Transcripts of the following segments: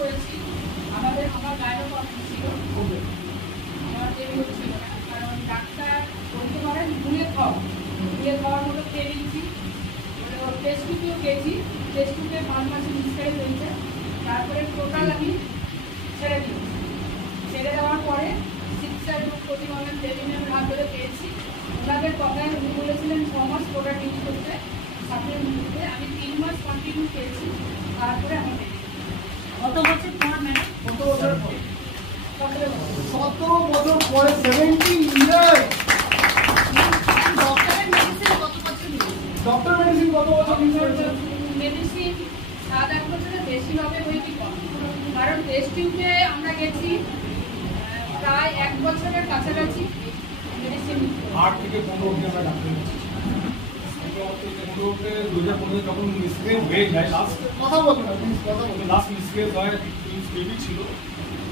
করেছি। আমার গাইনোকোলজি ছিল, আমার দেরি হচ্ছিল না, কারণ ডাক্তার বলতে পারেন ঘুরে খাওয়ার মতো খেয়ে নিয়েছি। টেস্ট টিউবেও গেছি, টেস্ট টিউবে 5 মাসে মিসক্যারেজ হয়েছে। তারপরে টোটাল আমি ছেড়ে দিয়েছি। ছেড়ে দেওয়ার পরে শিক্ষা প্রতিমানের টেলিনের হাত ধরে পেয়েছি। ওনাদের কথায় উনি বলেছিলেন 6 মাস প্রোডাক্ট ইউজ করতে, সাপ্লিমেন্টে আমি 3 মাস কন্টিনিউ পেয়েছি। তারপরে আমি কত বছর পর ম্যাডাম? কত বছর পরে 17 বছর পরে 17 ইয়ার্স। ডক্টরের মেডিসিন কত বছর নিয়েছে? ডক্টর মেডিসিন কত বছর ইউজ করেছে? মেডিসিন 7-8 বছরের বেশি হবে, বই কি কম। কারণ টেস্ট টিউবে আমরা গেছি প্রায় 1 বছরের কাছাকাছি মেডিসিন। 8 থেকে 15 অবধি আমরা ডাক্তার কাছে 2015 যখন মিসক্রেজ হয়ে যায়, লাস্ট কথা বলুন না প্লিজ, কথা বলুন। লাস্ট মিসক্রেজ হয়, বেবি ছিল।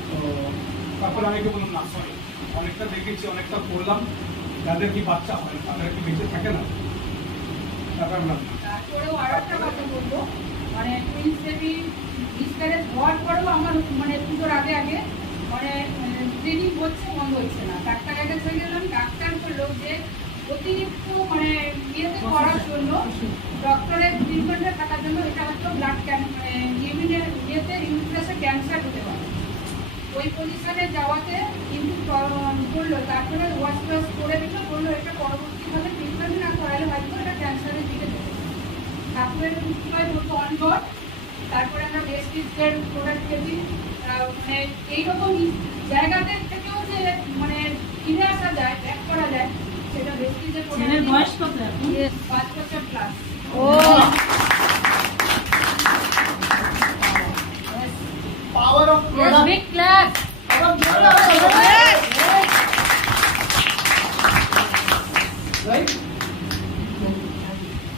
তো তারপরে আমি কি বললাম না, সরি, অনেকটা দেখেছি, অনেকটা করলাম, যাদের কি বাচ্চা হয় তাদের কি বেঁচে থাকে না, তারপরে তারপরেও আর একটা কথা বলবো, মানে টুইন্স বেবি মিসক্যারেজ হওয়ার পরেও আমার মানে পুজোর আগে মানে ব্লিডিং হচ্ছে, বন্ধ হচ্ছে না। ডাক্তারের কাছে চলে গেলাম, ডাক্তার বললো যে অতিরিক্ত মানে ইয়েতে করার জন্য, ডক্টরের ট্রিটমেন্টে থাকার জন্য এটা হয়তো ব্লাড মানে ইউরিনের ইয়েতে ইউরিনাসে ক্যান্সার হতে পারে। ওই পজিশনে যাওয়াতে কিন্তু বললো, তারপরে ওয়াশ করে দিল, বললো এটা পরবর্তীভাবে ট্রিটমেন্ট না করালে হয়তো এটা ক্যান্সারের দিকে যাবে। ঠাকুরের উপায় মতো অনগট। তারপরে আমরা বেশ কিছু প্রোডাক্ট খেয়েছি। মানে এইরকম জায়গাতে থেকেও যে মানে ফিরে আসা যায়, ব্যাক করা যায়, সেটা বেশ কিছু ছেলের বয়স কত এখন? 5 বছর প্লাস। ও power of product. Big class. Right.